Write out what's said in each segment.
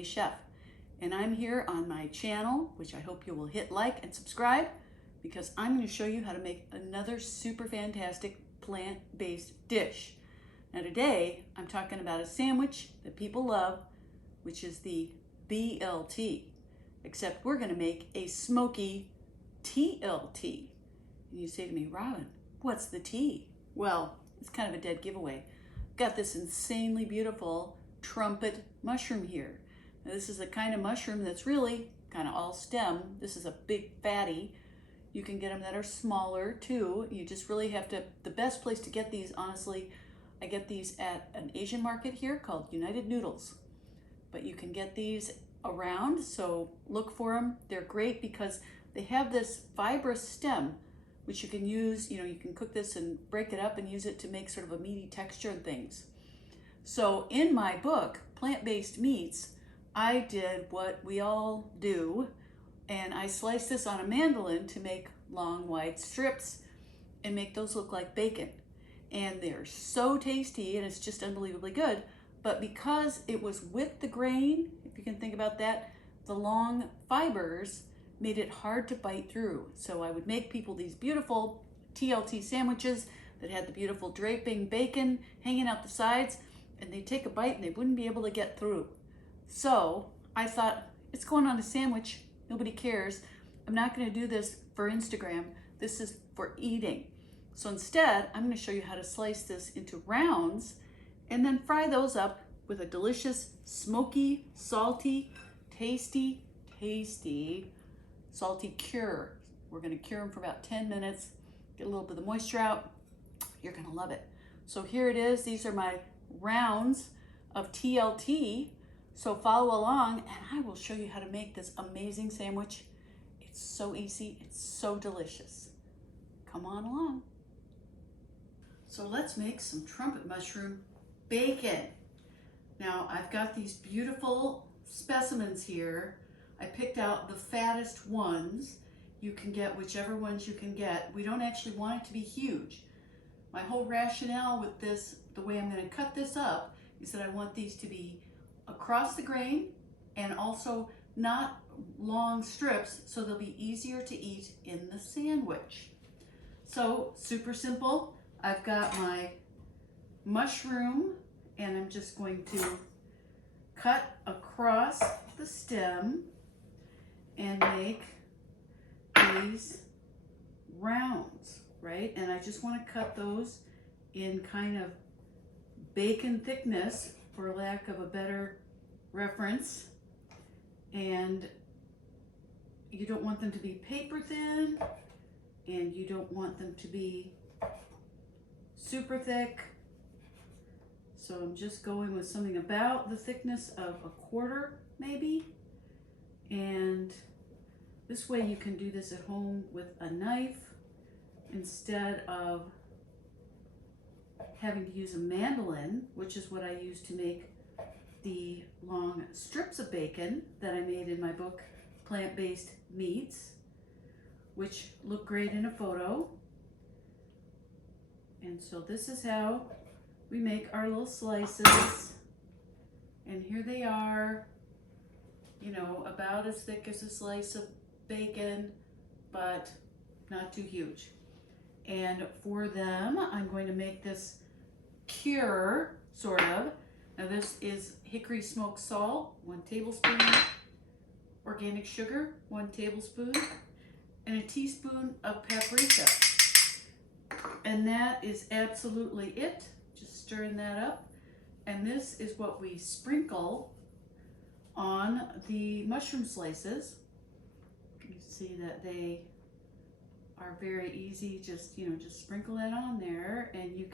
plant-based chef. And I'm here on my channel, which I hope you will hit like and subscribe, because I'm going to show you how to make another super fantastic plant-based dish. Now today, I'm talking about a sandwich that people love, which is the BLT, except we're going to make a smoky TLT. And you say to me, Robin, what's the T? Well, it's kind of a dead giveaway. I've got this insanely beautiful trumpet mushroom here. Now, this is a kind of mushroom that's really kind of all stem. This is a big fatty. You can get them that are smaller too. You just really have to, the best place to get these, honestly, I get these at an Asian market here called United Noodles. But you can get these around, so look for them. They're great because they have this fibrous stem, which you can use, you can cook this and break it up and use it to make sort of a meaty texture and things. So in my book, Plant-Based Meats, I did what we all do, and I sliced this on a mandolin to make long, wide strips and make those look like bacon. And they're so tasty, and it's just unbelievably good. But because it was with the grain, if you can think about that, the long fibers made it hard to bite through. So I would make people these beautiful TLT sandwiches that had the beautiful draping bacon hanging out the sides, and they'd take a bite and they wouldn't be able to get through. So I thought, it's going on a sandwich, nobody cares. I'm not gonna do this for Instagram. This is for eating. So instead, I'm going to show you how to slice this into rounds and then fry those up with a delicious, smoky, salty, tasty, salty cure. We're going to cure them for about 10 minutes, get a little bit of the moisture out. You're going to love it. So here it is. These are my rounds of TLT. So follow along and I will show you how to make this amazing sandwich. It's so easy. It's so delicious. Come on along. So let's make some trumpet mushroom bacon. Now I've got these beautiful specimens here. I picked out the fattest ones. You can get whichever ones you can get. We don't actually want it to be huge. My whole rationale with this, the way I'm going to cut this up, is that I want these to be across the grain and also not long strips, so they'll be easier to eat in the sandwich. So super simple. I've got my mushroom and I'm just going to cut across the stem and make these rounds, right? And I just want to cut those in kind of bacon thickness, for lack of a better reference. And you don't want them to be paper thin, and you don't want them to be super thick. So I'm just going with something about the thickness of a quarter maybe. And this way you can do this at home with a knife instead of having to use a mandolin, which is what I use to make the long strips of bacon that I made in my book, Plant-Based Meats, which look great in a photo. And so this is how we make our little slices. And here they are, about as thick as a slice of bacon, but not too huge. And for them, I'm going to make this cure, sort of. Now this is hickory smoked salt, 1 tablespoon, organic sugar, 1 tablespoon, and a teaspoon of paprika. And that is absolutely it. Just stirring that up. And this is what we sprinkle on the mushroom slices. You see that they are very easy. Just sprinkle that on there, and you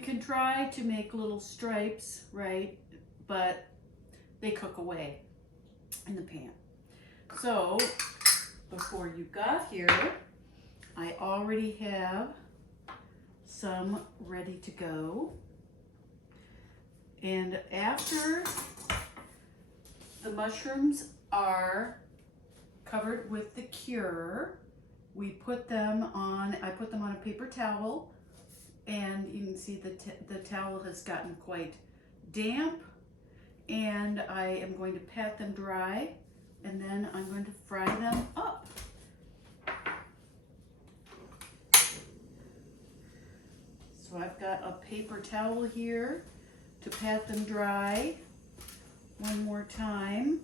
can try to make little stripes, right? But they cook away in the pan. So before you got here, I already have some ready to go. And after the mushrooms are covered with the cure, we put them on, I put them on a paper towel, and you can see the towel has gotten quite damp, and I am going to pat them dry, and then I'm going to fry them up. So I've got a paper towel here to pat them dry one more time.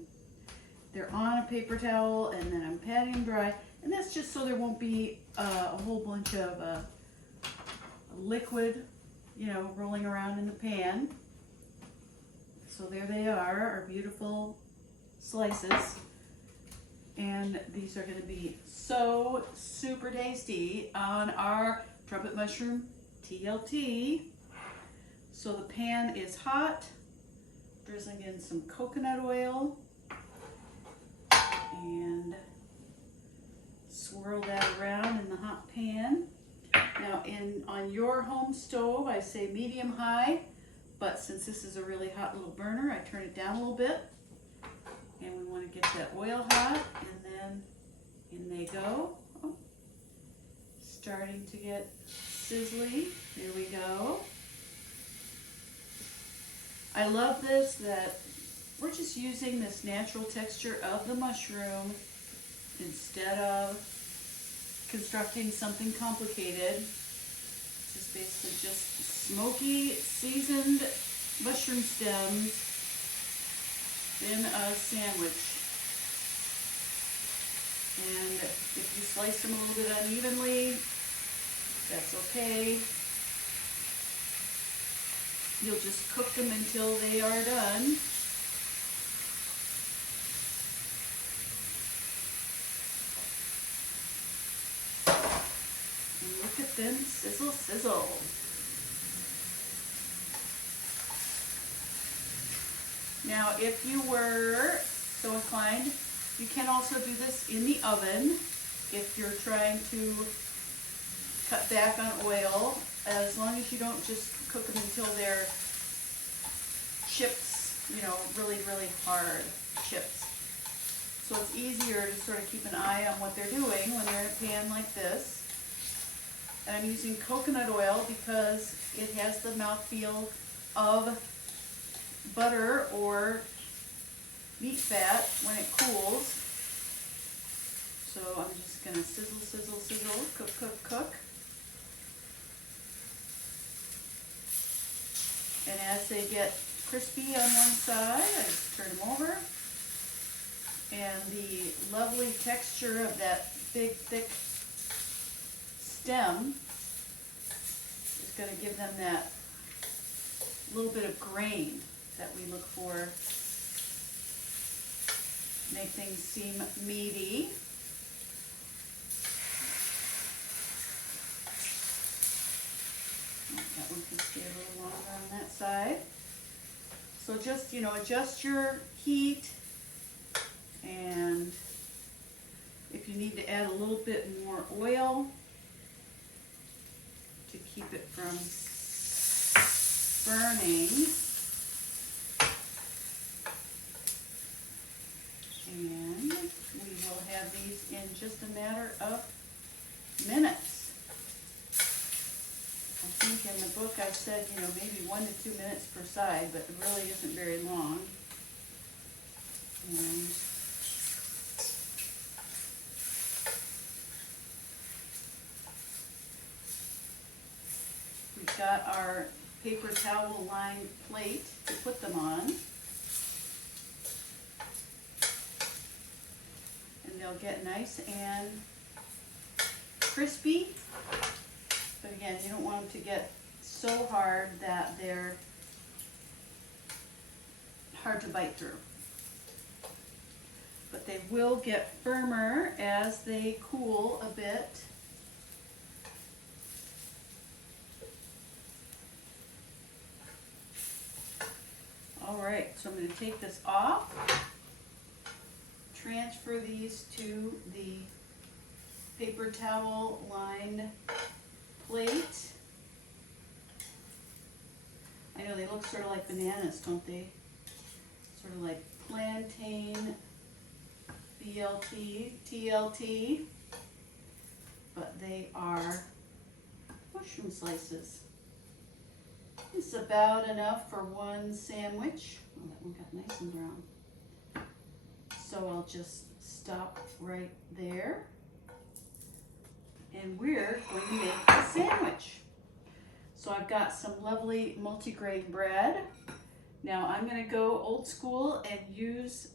They're on a paper towel, and then I'm patting them dry, and that's just so there won't be a whole bunch of liquid, you know, rolling around in the pan. So there they are, our beautiful slices. And these are going to be so super tasty on our trumpet mushroom TLT. So the pan is hot, drizzling in some coconut oil, and swirl that around in the hot pan. Now on your home stove, I say medium high, but since this is a really hot little burner, I turn it down a little bit. And we want to get that oil hot, and then in they go. Oh, starting to get sizzly. There we go. I love this, that we're just using this natural texture of the mushroom instead of constructing something complicated. It's just basically just smoky, seasoned mushroom stems in a sandwich. And if you slice them a little bit unevenly, that's okay. You'll just cook them until they are done. And look at them sizzle, sizzle. Now, if you were so inclined, you can also do this in the oven if you're trying to cut back on oil, as long as you don't just cook them until they're chips, you know, really, really hard chips. So it's easier to sort of keep an eye on what they're doing when they're in a pan like this. And I'm using coconut oil because it has the mouthfeel of butter or meat fat when it cools. So I'm just going to sizzle, sizzle, sizzle, cook, cook, cook. And as they get crispy on one side, I just turn them over. And the lovely texture of that big, thick stem is going to give them that little bit of grain that we look for. Make things seem meaty. That one can stay a little longer on that side. So just, you know, adjust your heat, and if you need to add a little bit more oil to keep it from burning. And we will have these in just a matter of minutes. I think in the book I said, you know, maybe 1 to 2 minutes per side, but it really isn't very long. And we've got our paper towel lined plate to put them on. And they'll get nice and crispy. But again, you don't want them to get so hard that they're hard to bite through. But they will get firmer as they cool a bit. All right, so I'm going to take this off, transfer these to the paper towel lined plate. I know they look sort of like bananas, don't they? Sort of like plantain, BLT, TLT, but they are mushroom slices. This is about enough for one sandwich. Oh, that one got nice and brown. So I'll just stop right there. And we're going to make a sandwich. So I've got some lovely multigrain bread. Now I'm going to go old school and use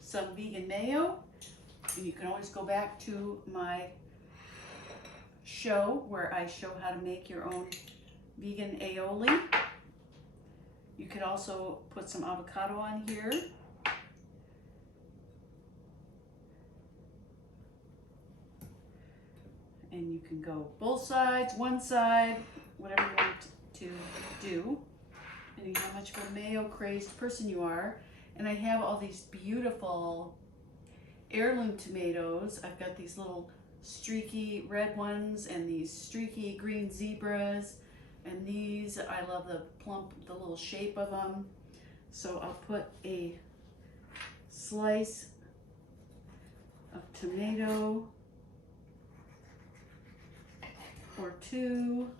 some vegan mayo. And you can always go back to my show where I show how to make your own vegan aioli. You could also put some avocado on here. And you can go both sides, one side, whatever you want to do. Depending on how much of a mayo crazed person you are. And I have all these beautiful heirloom tomatoes. I've got these little streaky red ones and these streaky green zebras. And these, I love the plump, the little shape of them. So I'll put a slice of tomato or two.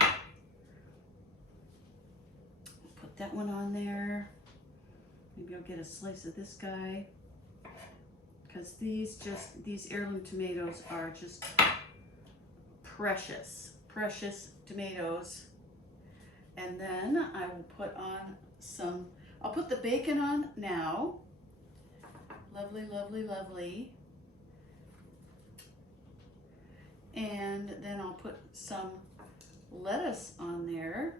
Put that one on there. Maybe I'll get a slice of this guy. Because these heirloom tomatoes are just precious, precious tomatoes. And then I will put on some, I'll put the bacon on now. Lovely, lovely, lovely. And then I'll put some lettuce on there.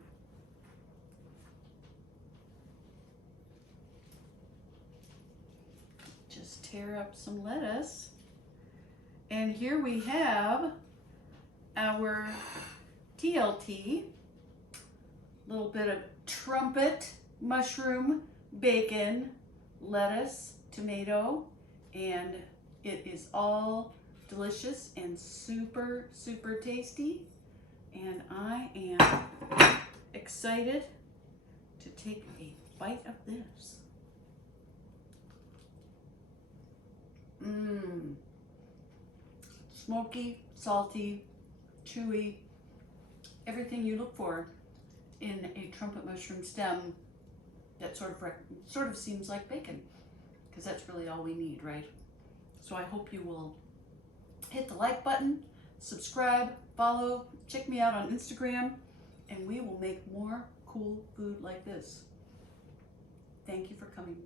Just tear up some lettuce. And here we have our TLT. A little bit of trumpet, mushroom, bacon, lettuce, tomato, and it is all delicious and super, super tasty. And I am excited to take a bite of this. Smoky, salty, chewy, everything you look for in a trumpet mushroom stem that sort of seems like bacon, because that's really all we need, right? So I hope you will hit the like button, subscribe, follow, check me out on Instagram, and we will make more cool food like this. Thank you for coming.